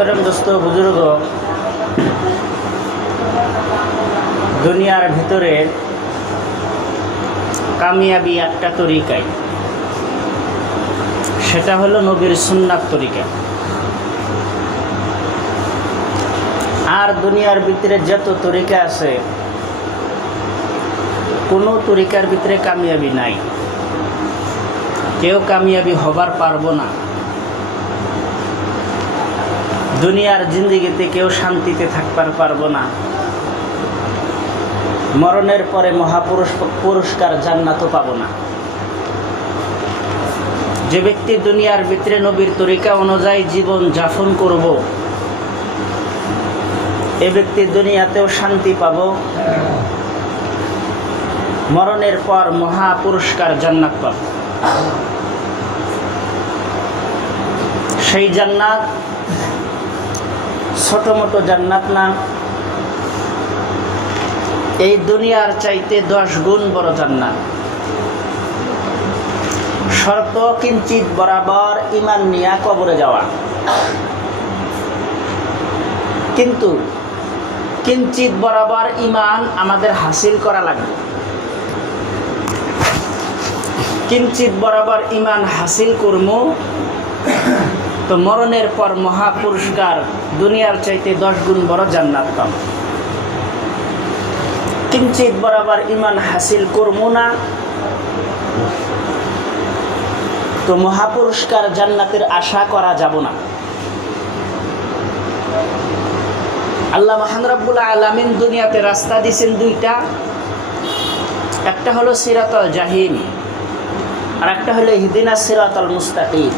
মোহতরম দোস্ত বুজুর্গ, দুনিয়ার ভিতরে কামিয়াবি একটা তরিকায়, সেটা হলো নবীর সুন্নাত তরিকা। আর দুনিয়ার ভিতরে যত তরিকা আছে, কোনো তরিকার ভিতরে কামিয়াবি নাই। কেউ কামিয়াবি হবার পারবো না। দুনিয়ার জিন্দিগিতে কেউ শান্তিতে থাকবার পারবো না। মরণের পরে পুরস্কার জান্নাতও পাবো না। যে ব্যক্তি দুনিয়ার ভিতরে নবীর তরিকা অনুযায়ী জীবন যাপন করব, এ ব্যক্তি দুনিয়াতেও শান্তি পাব, মরণের পর মহাপুরস্কার জান্নাত পাব। সেই জান্নাত ছোট মোটো জান্নাত না, এই দুনিয়ার চাইতে 10 গুণ বড় জান্নাত। শর্ত কিঞ্চিত বরাবর ঈমান নিয়া কবরে যাওয়া, কিন্তু কিঞ্চিত বরাবর ঈমান আমাদের হাসিল করা লাগবে। কিঞ্চিত বরাবর ঈমান হাসিল করবো তো মরণের পর মহাপুরস্কার দুনিয়ার চাইতে 10 গুণ বড় জান্নাত পাব। কিঞ্চিত বরাবর ঈমান হাসিল করবো না তো মহাপুরস্কার জান্নাতের আশা করা যাব না। আল্লাহ মহান রব্বুল আলামিন দুনিয়াতে রাস্তা দিয়েছেন দুইটা, একটা হলো সিরাতুল জাহিম আর একটা হলো ইহদিনাস সিরাতাল মুস্তাকিম।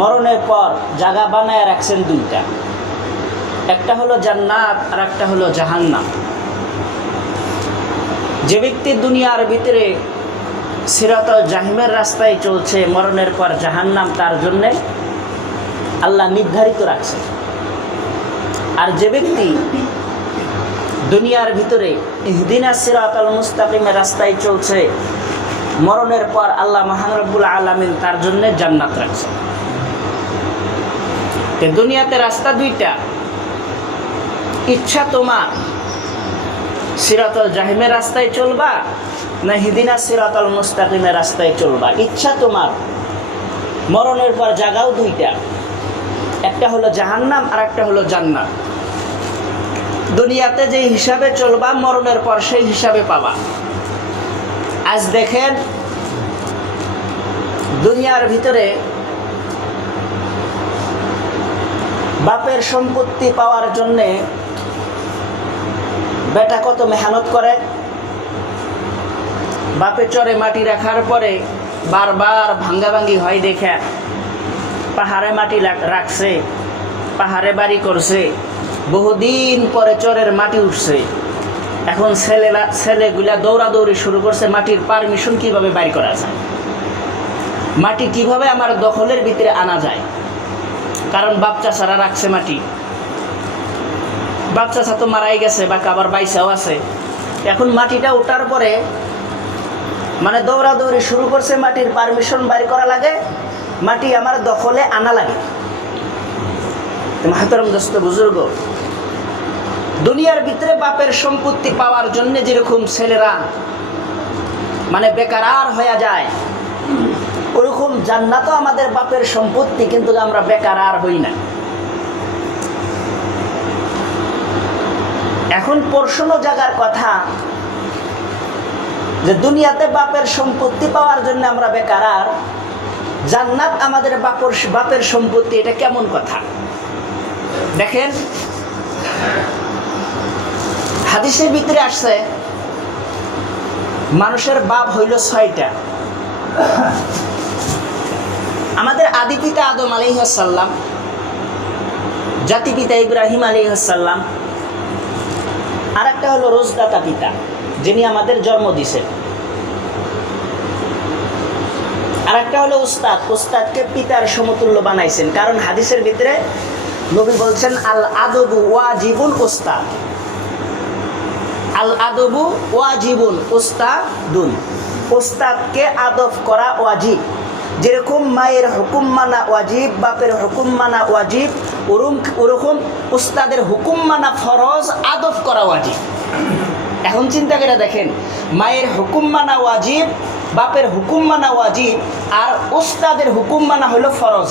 মরণের পর জায়গা বানায় রাখছেন দুইটা, একটা হলো জান্নাত আর একটা হলো জাহান্নাম। যে ব্যক্তি দুনিয়ার ভিতরে সিরাতুল জাহিমের রাস্তায় চলছে, মরণের পর জাহান্নাম তার জন্যে আল্লাহ নির্ধারিত রাখছে। আর যে ব্যক্তি দুনিয়ার ভিতরে ইহদিনাস সিরাতাল মুস্তাকিমের রাস্তায় চলছে, মরণের পর আল্লাহ মহান রব্বুল আলামিন তার জন্যে জান্নাত রাখছে। দুনিয়াতে রাস্তা দুইটা, ইচ্ছা তোমার সিরাতুল জাহিমের রাস্তায় চলবা না ইহদিনাস সিরাতাল মুস্তাকিমের রাস্তায় চলবা, ইচ্ছা তোমার। মরণের পর জায়গাও দুইটা, একটা হলো জাহান্নাম আর একটা হলো জান্নাত। দুনিয়াতে যে হিসাবে চলবা, মরণের পর সেই হিসাবে পাবা। আজ দেখেন দুনিয়ার ভিতরে বাপের সম্পত্তি পাওয়ার জন্যে বেটা কত মেহনত করে। বাপে চরে মাটি রাখার পরে বারবার ভাঙ্গাভাঙ্গি হয় দেখে পাহাড়ে মাটি রাখছে, পাহাড়ে বাড়ি করছে, বহুদিন পরে চরের মাটি উঠছে। এখন ছেলেগুলা দৌড়াদৌড়ি শুরু করছে, মাটির পারমিশন কিভাবে বাড়ি করা যায়, মাটি কিভাবে আমার দখলের ভিতরে আনা যায়। কারণ বাপ চাচারা রাখছে মাটি, বাপ চাচা তো মারাই গেছে বা কাবার বাইসাও আছে। এখন মাটিটা ওঠার পরে মানে দৌড়াদৌড়ি শুরু করছে, মাটির পারমিশন বাইর করা লাগে, মাটি আমার দখলে আনা লাগে। মাহতরম দোস্ত বুজুর্গ, দুনিয়ার ভিতরে বাপের সম্পত্তি পাওয়ার জন্য যেরকম ছেলেরা মানে বেকার হয়ে যায়, ওরকম জান্নাতও আমাদের বাপের সম্পত্তি, কিন্তু আমরা বেকার হই না। এখন প্রশ্ন জাগার কথা যে দুনিয়াতে বাপের সম্পত্তি পাওয়ার জন্য আমরা বেকার, জান্নাত আমাদের বাপের সম্পত্তি, এটা কেমন কথা? দেখেন হাদিসের ভিতরে আসছে মানুষের বাপ হইল 6টা। আমাদের আদি পিতা আদম আলাইহিস সালাম, জাতি পিতা ইব্রাহিম আলাইহিস সালাম, আর একটা হলো রোজদাতা পিতা, যিনি আমাদের জন্ম দিয়েছেন। আর একটা হলো উস্তাদ, উস্তাদকে পিতার সমতুল্য বানাইছেন। কারণ হাদিসের ভিতরে নবী বলছেন আল আদবু ওয়াজিবুন উস্তাদ, আল আদবু ওয়াজিবুন উস্তাদুন, উস্তাদকে আদব করা ওয়াজিব। যেরকম মায়ের হুকুম মানা ওয়াজিব, বাপের হুকুম মানা ওয়াজিব, ওরকম উস্তাদের হুকুম মানা ফরজ, আদব করা ওয়াজিব। এখন চিন্তা করে দেখেন, মায়ের হুকুম মানা ওয়াজিব, বাপের হুকুম মানা ওয়াজিব, আর উস্তাদের হুকুম মানা হইল ফরজ,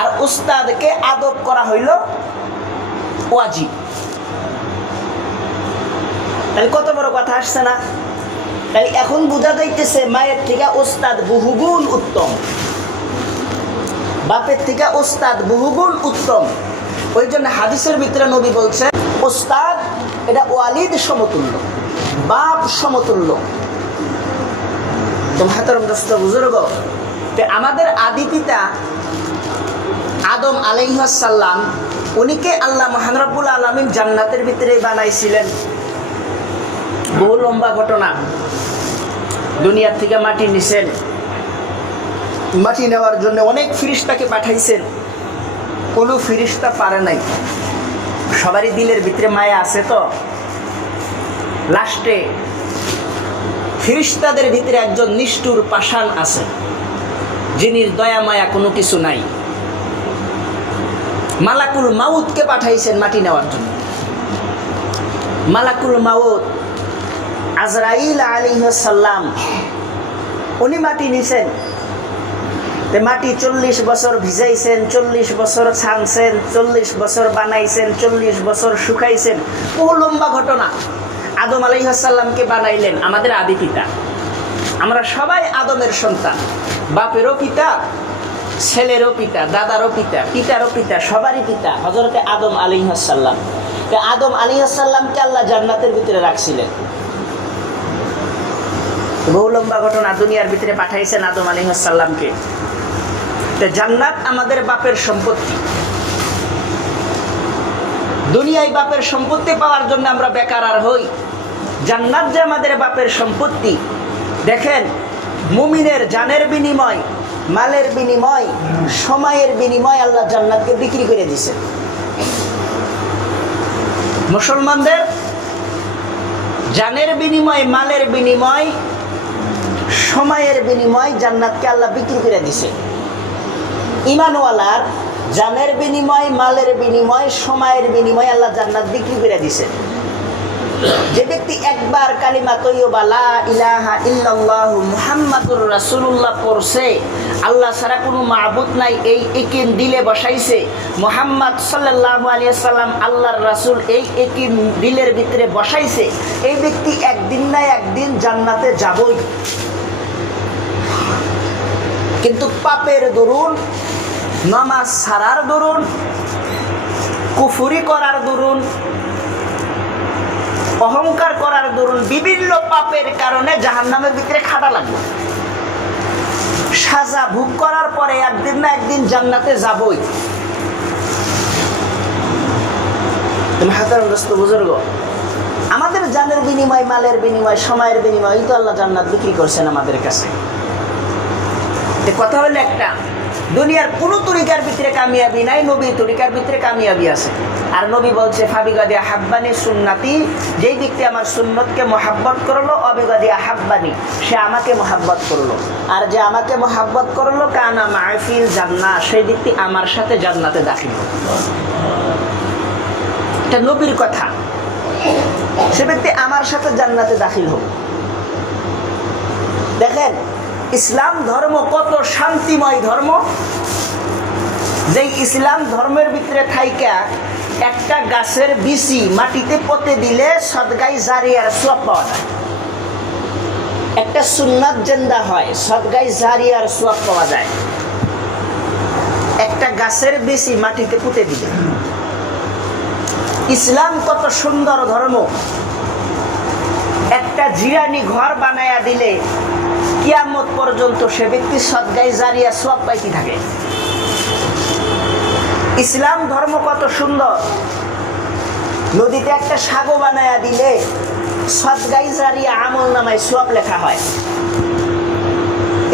আর উস্তাদকে আদব করা হইল ওয়াজিব। তাহলে কত বড় কথা আসছে না? তাই এখন বোঝা যাইতেছে মায়ের থেকে ওস্তাদ বহুগুণ উত্তম, বাপের থেকে ওস্তাদ বহুগুণ উত্তম। ওই জন্য হাদিসের ভিতরে নবী বলছে ওস্তাদ এটা ওয়ালিদ সমতুল্য, বাপ সমতুল্য। তো মাহতারাম দোস্ত বুজুর্গ, আমাদের আদি পিতা আদম আলাইহিস সালাম, উনিকে আল্লাহ মহান রব্বুল আলামিন জান্নাতের ভিতরে বানাইছিলেন। বহু লম্বা ঘটনা। দুনিয়ার থেকে মাটি নিছেন, মাটি নেওয়ার জন্য অনেক ফিরিস্তাকে পাঠাইছেন, কোনো ফিরিস্তা পারে নাই। সবারই দিলের ভিতরে মায়া আছে, তো লাস্টে ফিরিস্তাদের ভিতরে একজন নিষ্ঠুর পাষাণ আছে, যিনির দয়া মায়া কোনো কিছু নাই। মালাকুল মাউতকে পাঠাইছেন মাটি নেওয়ার জন্য। মালাকুল মাউত আজরাইল আলাইহিস সালাম, উনি মাটি নিছেন। মাটি 40 বছর ভিজাইছেন, 40 বছর ছানছেন, 40 বছর বানাইছেন, 40 বছর শুকাইছেন। বহু লম্বা ঘটনা। আদম আলাইহিস সালামকে বানাইলেন আমাদের আদি পিতা। আমরা সবাই আদমের সন্তান, বাপেরও পিতা, ছেলেরও পিতা, দাদারও পিতা, পিতারও পিতা, সবারই পিতা হযরতে আদম আলাইহিস সালাম। আদম আলাইহিস সালামকে আল্লাহ জান্নাতের ভিতরে রাখছিলেন। বহু লম্বা ঘটনা। দুনিয়ার ভিতরে পাঠাইছেন আদম আলাইহিস সালামকে। জান্নাত আমাদের বাপের সম্পত্তি। দুনিয়ায় বাপের সম্পত্তি পাওয়ার জন্য আমরা বেকার আর হই। জান্নাত যে আমাদের বাপের সম্পত্তি। দেখেন, মুমিনের জানের বিনিময়, মালের বিনিময়, সময়ের বিনিময় আল্লাহ জান্নাতকে বিক্রি করে দিয়েছে। মুসলমানদের জানের বিনিময়, মালের বিনিময়, সময়ের বিনিময় জান্নাতকে আল্লাহ বিক্রি করে দিয়েছে। ঈমানওয়ালার জানের বিনিময়, মালের বিনিময়, সময়ের বিনিময় আল্লাহ জান্নাত বিক্রি করে দিয়েছে। যে ব্যক্তি একবার কালিমা তয়্যিবা লা ইলাহা ইল্লাল্লাহু মুহাম্মাদুর রাসূলুল্লাহ পড়ছে, আল্লাহ ছাড়া কোনো মাবুদ নাই এই ইকিন দিলে বসাইছে, মুহাম্মদ সাল্লাল্লাহু আলাইহি সাল্লাম আল্লাহর রাসূল এই ইকিন দিলের ভিতরে বসাইছে, এই ব্যক্তি একদিন না একদিন জান্নাতে যাবই। কিন্তু পাপের দরুন, নামাজ ছাড়ার দরুন, কুফরি করার দরুন, অহংকার করার দরুন, বিভিন্ন পাপের কারণে জাহান্নামের ভিতরে খাটা লাগবে। সাজা ভোগ করার পরে একদিন না একদিন জান্নাতে যাবই। বুজুর্গ, আমাদের জানের বিনিময়, মালের বিনিময়, সময়ের বিনিময় তো আল্লাহ জান্নাত বিক্রি করছেন আমাদের কাছে। কথা হলো একটা, দুনিয়ার কোন তরিকার ভিতরে কামিয়াবি নাই, নবীর তরিকার ভিতরে কামিয়াবি আছে। আর নবী বলছে ফাবিগাদি আহাব্বানি সুন্নতি, যেই ব্যক্তি আমার সুন্নতকে মহাব্বত করলো, অবিগাদি আহাব্বানি, সে আমাকে মহাব্বত করলো। আর যে আমাকে মহাব্বত করলো কানা মাহফিল জান্নাহ, সেই ব্যক্তি আমার সাথে জান্নাতে দাখিল। এটা নবীর কথা। সে ব্যক্তি আমার সাথে জান্নাতে দাখিল হোক। দেখেন, ইসলাম ধর্ম কত শান্তিময় ধর্ম। যেই ইসলাম ধর্মের ভিতরে থাইকা একটা গাছের বিচি মাটিতে পুঁতে দিলে সদগায়ে জারিয়ার সওয়াব পাওয়া যায়। একটা সুন্নাত জিন্দা হয়, সদগায়ে জারিয়ার সওয়াব পাওয়া যায় একটা গাছের বিচি মাটিতে পুঁতে দিলে। ইসলাম কত সুন্দর ধর্ম। একটা জিরানি ঘর বানায়া দিলে কিয়ামত পর্যন্ত সে ব্যক্তি সদগায়ে জারিয়া সওয়াব পাইতে থাকে। ইসলাম ধর্ম কত সুন্দর। নদীতে একটা সাগর বানায়া দিলে সদগায়ে জারিয়া আমল নামায় সওয়াব লেখা হয়।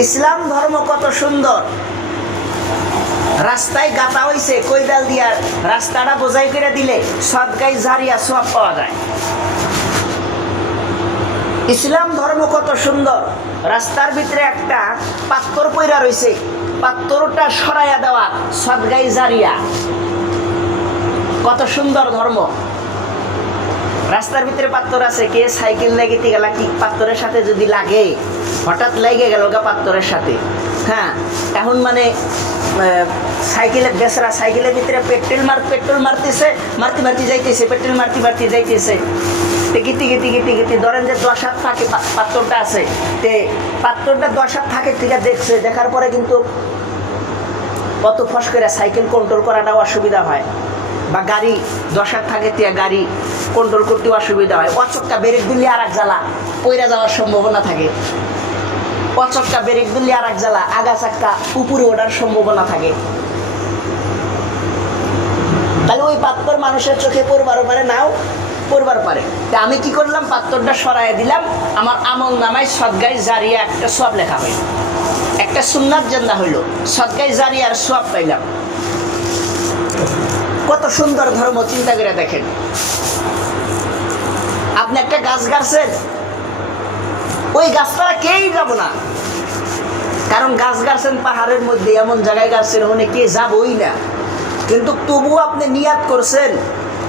ইসলাম ধর্ম কত সুন্দর। রাস্তায় গাঁথা হইছে, কৈদাল দিয়া রাস্তাটা বোঝাই করে দিলে সদগায়ে জারিয়া সওয়াব পাওয়া যায়। ইসলাম ধর্ম কত সুন্দর। রাস্তার ভিতরে একটা পাত্তর পইরা রইছে, পাত্তরটা সরাইয়া দেওয়া সদগাই জারিয়া। কত সুন্দর ধর্ম। রাস্তার ভিতরে পাত্তর আছে, কে সাইকেল লাগিতে গেলা কি পাত্তরের সাথে যদি লাগে, হঠাৎ লেগে গেল গা পাত্তরের সাথে, হ্যাঁ, এখন মানে সাইকেলের বেসরা সাইকেলের ভিতরে পেট্রোল মারতেছে, মারতে যাইতেছে, পেট্রোল মারতে যাইতেছে, গিতি গিতি গিতি গিতি ধরেন যে 10 হাত থাকে পাত্তরটা আছে, তে পাত্তরটা 10 হাত থাকে, ঠিক আছে, দেখছে, দেখার পরে কিন্তু কত ফস করে সাইকেল কন্ট্রোল করাটাও অসুবিধা হয়, বা গাড়ি 10 হাত থাকে তে গাড়ি কন্ট্রোল করতে অসুবিধা হয়। অচক্কা ব্রেক দিলে আর এক জ্বালা, পইরা যাওয়ার সম্ভাবনা থাকে। অচক্কা ব্রেক দিলে আর এক জ্বালা, আগা চাক্কা উপরে ওঠার সম্ভাবনা থাকে। তাহলে ওই পাত্তর মানুষের চোখে পড়বারও পারে, নাও পড়বার পারে। তা আমি কি করলাম, পাত্তরটা সরাই দিলাম, আমার আমল নামায় সদগাই জারিয়া একটা সওয়াব লেখা হইল, একটা সুন্নাত জান্দা হইল, সদগাই জারিয়ার সওয়াব পাইলাম। কত সুন্দর ধর্ম, চিন্তা করে দেখেন। আপনি একটা গাছ গাড়ছেন, ওই গাছটা কেই যাব না, কারণ গাছ গাড়ছেন পাহাড়ের মধ্যে, এমন জায়গায় গাড়ছেন ওখানে কে যাবই না, কিন্তু তবুও আপনি নিয়াত করছেন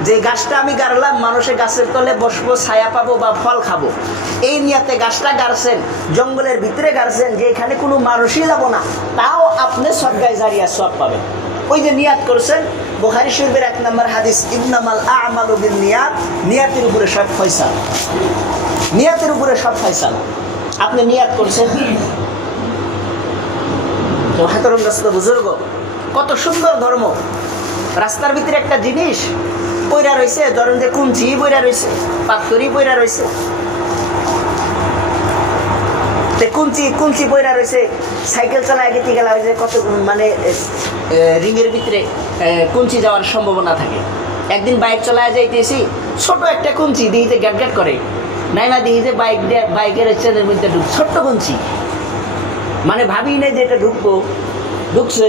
যে গাছটা আমি গাড়লাম, মানুষের গাছের তলে বসবো, ছায়া পাবো বা ফল খাবো, এই নিয়াতে গাছটা গাড়ছেন, জঙ্গলের ভিতরে গাড়ছেন, যে এখানে কোনো মানুষই যাব না, তাও আপনি সদগায়ে জারিয়া সওয়াব পাবেন। ওই যে নিয়াত করছেন, বুখারী শরীফের 1 নম্বর হাদিস, ইন্নামাল আ'মালু বিন্নিয়াত, নিয়াতের উপরে সব ফয়সালা, নিয়াতের উপরে সব ফয়সালা। আপনি নিয়াত করছেন, তো হাতরম রাস্তা বুজুর্গ, কত সুন্দর ধর্ম। রাস্তার ভিতরে একটা জিনিস পইরা রয়েছে, ধরেন যে কুঞ্চি পইরা রয়েছে, পাত্তরি পইরা রয়েছে, কুঞ্চি পইরা রয়েছে, সাইকেল চালায় গেতে গেলা যে কত মানে রিংয়ের ভিতরে কুঞ্চি যাওয়ার সম্ভাবনা থাকে। একদিন বাইক চালায় যাইতেছি, ছোট একটা কুঞ্চি দিহিতে গ্যাট গ্যাট করে, নাই না দিহিতে বাইকের চেনের মধ্যে ছোট্ট কুঞ্চি, মানে ভাবি নেই যে এটা ঢুকছে।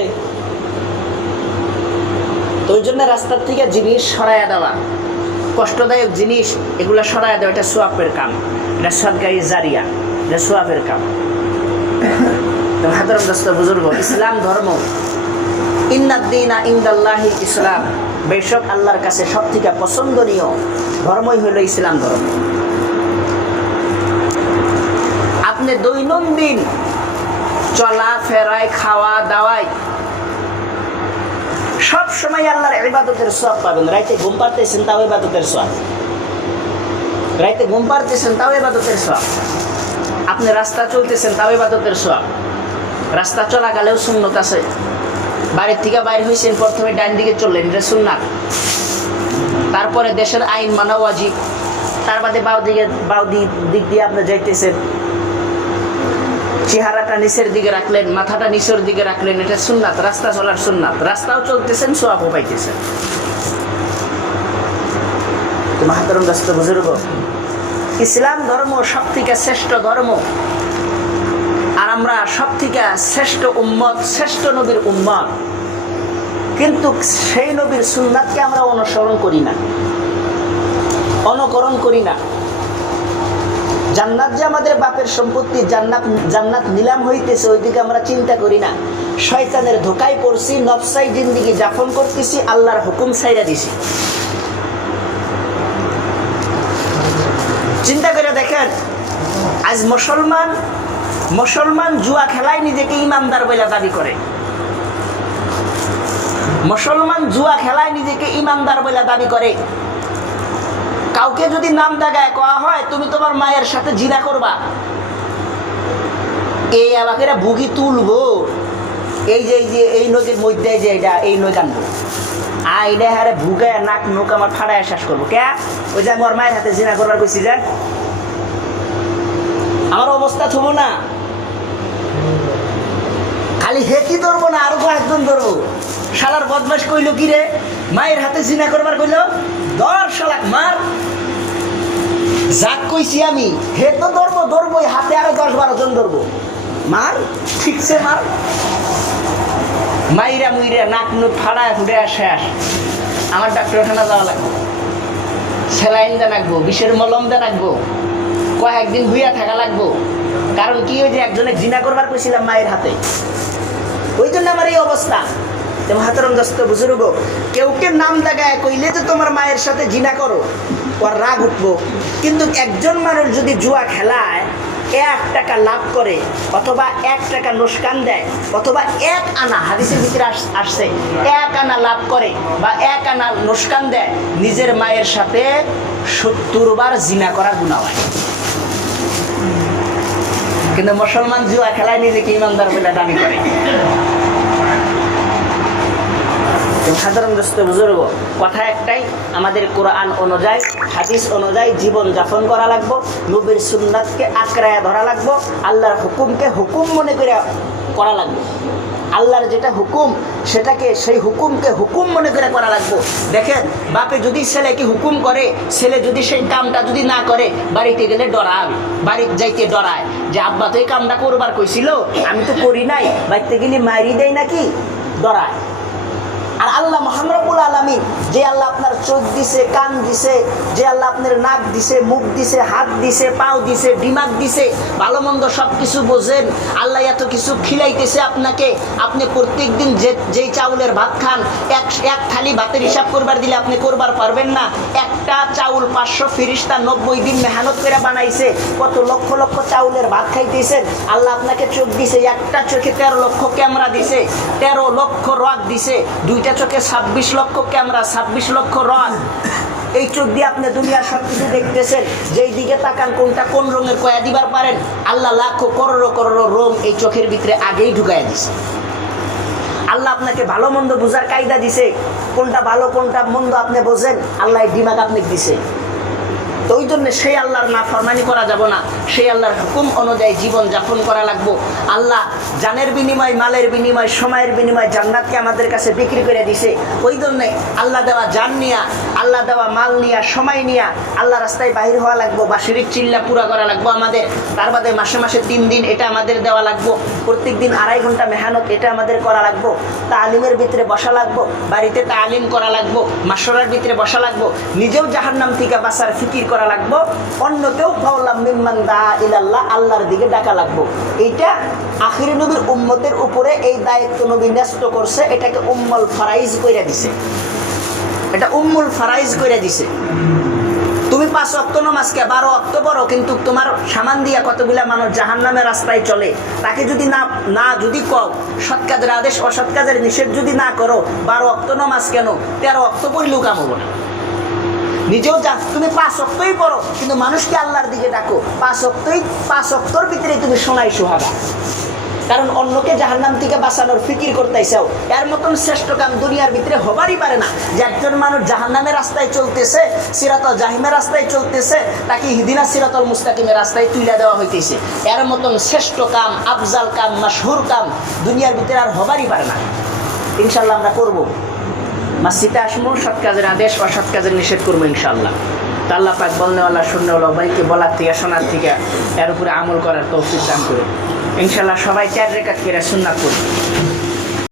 তো ওই জন্য রাস্তার থেকে জিনিস সরাইয়া দেওয়া, কষ্টদায়ক জিনিস, এগুলো সরাইয়া দেওয়া, এটা সোয়াবের কাম, এটা সদগায়ে জারিয়া, এটা সোয়াবের কাম। হাতরম দোস্ত বুজুর্গ, ইসলাম ধর্ম, ইন্নাদ্দীনা ইনদাল্লাহিল ইসলাম, বেশক আল্লাহর কাছে সব থেকে পছন্দনীয় ধর্মই হইল ইসলাম ধর্ম। আপনি দৈনন্দিন চলা ফেরায়, খাওয়া দাওয়ায় সব সময় আল্লাহর ইবাদতের সওয়াব পাবেন। রাইতে ঘুম পাড়তেছেন, তাও ইবাদতের সওয়াব, রাইতে ঘুম পাড়তেছেন, তাও ইবাদতের সওয়াব। আপনি রাস্তা চলতেছেন, তাও ইবাদতের সওয়াব। রাস্তা চলাকালেও সুন্নত আছে। বাড়ির থেকে বাইরে হয়েছেন, প্রথমে ডান দিকে চললেন, এটা সুন্নাত। তারপরে দেশের আইন মানা ওয়াজিব। তার বাদে বাউ দিক দিয়ে আপনি যাইতেছেন, চেহারাটা নিচের দিকে রাখলেন, মাথাটা নিচের দিকে রাখলেন, এটা সুন্নাত, রাস্তা চলার সুন্নাত। রাস্তাও চলতেছেন, সওয়াবও পাইতেছেন। মাহতারাম দোস্ত বুজুর্গ, ইসলাম ধর্ম সব থেকে শ্রেষ্ঠ ধর্ম, আর আমরা সব থেকে শ্রেষ্ঠ উম্মত, শ্রেষ্ঠ নবীর উম্মত, কিন্তু সেই নবীর সুন্নাতকে আমরা অনুসরণ করি না, অনুকরণ করি না। জান্নাত যে আমাদের বাপের সম্পত্তি, জান্নাত নিলাম হইতেছে, ওইদিকে আমরা চিন্তা করি না। শয়তানের ধোকায় পড়ছি, নফসাই জিন্দিগি যাপন করতেছি, আল্লাহর হুকুম ছাইরা দিছি। চিন্তা করে দেখেন, আজ মুসলমান জুয়া খেলায় নিজেকে ইমানদার বলে দাবি করে। মুসলমান জুয়া খেলায় নিজেকে ইমানদার বলে দাবি করে। কাউকে যদি নাম দাগায় কয়া হয়, তুমি তোমার মায়ের সাথে জিনা করবা, এই আমাকে বুগি তুলবো, এই যে এই নদীর মধ্যে যে এটা এই নদী আনবো, আইডে হারে ভুগায় নাক নোক আমার ফাড়ায় শ্বাস করবো। কে ওই যে আমার মায়ের হাতে জিনা করবার কইছি, যে আমার অবস্থা থবো না, খালি হেকি ধরবো না, আরো কয়েকজন ধরবো। শালার বদমাস কইলো কি রে, মায়ের হাতে জিনা করবার কইলো, ধর শালাক মার। যাক কইছি আমি, হে তো ধরবোই, হাতে আরো 10-12 জন ধরবো, মার, ঠিকছে মার। মাইরা মুইরা নাক নুক ফাড়ায় ফুটে শেষ। আমার ডাক্তারখানা যাওয়া লাগবে, স্যালাইন দেন রাখবো, বিষের মলম দেন রাখবো, কয়েকদিন হুইয়া থাকা লাগবো। কারণ কি, ওই যে একজনে জিনা করবার কইছিলাম মায়ের হাতে, ওই জন্য আমার এই অবস্থা। মহাতরম দোস্ত বুজুর্গ, কেউকে নাম লাগায় কইলে যে তোমার মায়ের সাথে জিনা করো, ওর রাগ উঠবো। কিন্তু একজন মানুষ যদি জুয়া খেলায় 1 টাকা লাভ করে, অথবা 1 টাকা নোসকান দেয়, অথবা 1 আনা, হাদিসের ভিতরে আসছে 1 আনা লাভ করে বা 1 আনা নোসকান দেয়, নিজের মায়ের সাথে 70 বার জিনা করা গুনাহ হয়। কিন্তু মুসলমান জুয়া খেলায় নিজেকে ইমানদার বলে দাবি করে। সাধারণ দোস্ত বুজুর্গ, কথা একটাই, আমাদের কোরআন অনুযায়ী, হাদিস অনুযায়ী জীবন যাপন করা লাগবো, নবীর সুন্নাতকে আঁকড়ায়া ধরা লাগবো, আল্লাহর হুকুমকে হুকুম মনে করে করা লাগবে। আল্লাহর যেটা হুকুম সেটাকে, সেই হুকুমকে হুকুম মনে করে করা লাগবো। দেখেন, বাপে যদি ছেলেকে হুকুম করে, ছেলে যদি সেই কামটা যদি না করে, বাড়িতে গেলে ডরায়, বাড়িতে যাইতে ডরায় যে আব্বা তো এই কামটা করবার কইছিল, আমি তো করি নাই, বাড়িতে গেলে মারি দেয় নাকি, ডরায়। আর আল্লাহ মহান রব্বুল আলামিন, যে আল্লাহ আপনার চোখ দিছে, কান দিছে, যে আল্লাহ আপনার নাক দিছে, মুখ দিছে, হাত দিছে, পাও দিছে, দিমাগ দিছে, ভালো মন্দ সব কিছু বোঝেন, আল্লাহ এত কিছু খিলাইতেছে আপনাকে, আপনি প্রত্যেক দিন যেই চাউলের ভাত খান, এক থালি ভাতের হিসাব করবার দিলে আপনি করবার পারবেন না। একটা চাউল 500 ফেরেশতা 90 দিন মেহনত করে বানাইছে, কত লক্ষ লক্ষ চাউলের ভাত খাইতেছেন। আল্লাহ আপনাকে চোখ দিছে, একটা চোখে 13 লক্ষ ক্যামেরা দিছে, 13 লক্ষ রড দিছে, দুইটা চোখে 26 লক্ষ ক্যামেরা, 26 লক্ষ রড। এই চোখ দিয়ে আপনি দুনিয়ার সব কিছু দেখতেছেন, যেই দিকে তাকান কোনটা কোন রঙের কয়া দিবার পারেন। আল্লাহ লাখো করোড়ো করোড়ো রং এই চোখের ভিতরে আগেই ঢুকাইয়া দিছে। আল্লাহ আপনাকে ভালো মন্দ বোঝার কায়দা দিছে, কোনটা ভালো কোনটা মন্দ আপনি বোঝেন, আল্লাহ দিমাগ আপনাকে দিছে। তো ওই জন্য সেই আল্লাহর নাফরমানি করা যাব না, সেই আল্লাহর হুকুম অনুযায়ী জীবন যাপন করা লাগবো। আল্লাহ জানের বিনিময়, মালের বিনিময়, সময়ের বিনিময় জান্নাতকে আমাদের কাছে বিক্রি করে দিছে। ওই জন্যে আল্লাহ দেওয়া জান নিয়া, আল্লাহ দেওয়া মাল নিয়া, সময় নিয়া আল্লাহ রাস্তায় বাহির হওয়া লাগবো, বা শিরিক চিল্লা পুরা করা লাগবো আমাদের। তার বাদে মাসে মাসে 3 দিন এটা আমাদের দেওয়া লাগবো, প্রত্যেক দিন 2.5 ঘন্টা মেহনত এটা আমাদের করা লাগবো, তালিমের ভিতরে বসা লাগবো, বাড়িতে তালিম করা লাগবো, মাশরার ভিতরে বসা লাগবো, নিজেও জাহান্নাম থেকে বাঁচার ফিকির করা লাগবো, অন্যকেও ফাওলাম মিম্মান দা ইলাল্লাহ, আল্লাহর দিকে ডাকা লাগবো। এইটা আখিরি নবীর উম্মতের উপরে এই দায়িত্ব নবী ন্যস্ত করছে, এটাকে উম্মুল ফারাইজ কইরা দিছে, এটা উম্মুল ফারাইজ কইরা দিছে। তুমি 5 ওয়াক্ত নামাজকে 12 ওয়াক্ত পড়ো, কিন্তু তোমার সামান দিয়া কতগুলা মানুষ জাহান্নামের রাস্তায় চলে, তাকে যদি না যদি কও, সৎ কাজের আদেশ অসৎ কাজের নিষেধ যদি না করো, 12 ওয়াক্ত নামাজ কেন 13 ওয়াক্ত পড়লেও কাম হবে না। নিজেও যা, তুমি 5 ওয়াক্তই পড়ো, কিন্তু মানুষকে আল্লাহর দিকে ডাকো, 5 ওয়াক্তর ভিতরে তুমি শোনাই সোহাগা। কারণ অন্যকে জাহান্নাম থেকে বাঁচানোর ফিকির করতেইছাও, এর মতন শ্রেষ্ঠ কাম দুনিয়ার ভিতরে হবারই পারে না। যে একজন মানুষ জাহান্নামের রাস্তায় চলতেছে, সিরাতুল জাহিমের রাস্তায় চলতেছে, তাকে হিদিনা সিরাতুল মুস্তাকিমের রাস্তায় তুলে দেওয়া হইতেছে। এর মতন শ্রেষ্ঠ কাম, আফজাল কাম, মাশহুর কাম দুনিয়ার ভিতরে আর হবারই পারে না। ইনশাআল্লাহ আমরা করবো, মসজিদে আসবো, সৎ কাজের আদেশ অসৎ কাজের নিষেধ করবো ইনশাআল্লাহ। তো আল্লাহ পাক বলনেওয়ালা শুননেওয়ালা ভাইকে বলার থেকে শোনার থেকে এর উপরে আমল করার তৌফিক দান করুন ইনশাআল্লাহ। সবাই 4 রাকাত করে সুন্নাত পড়ুন।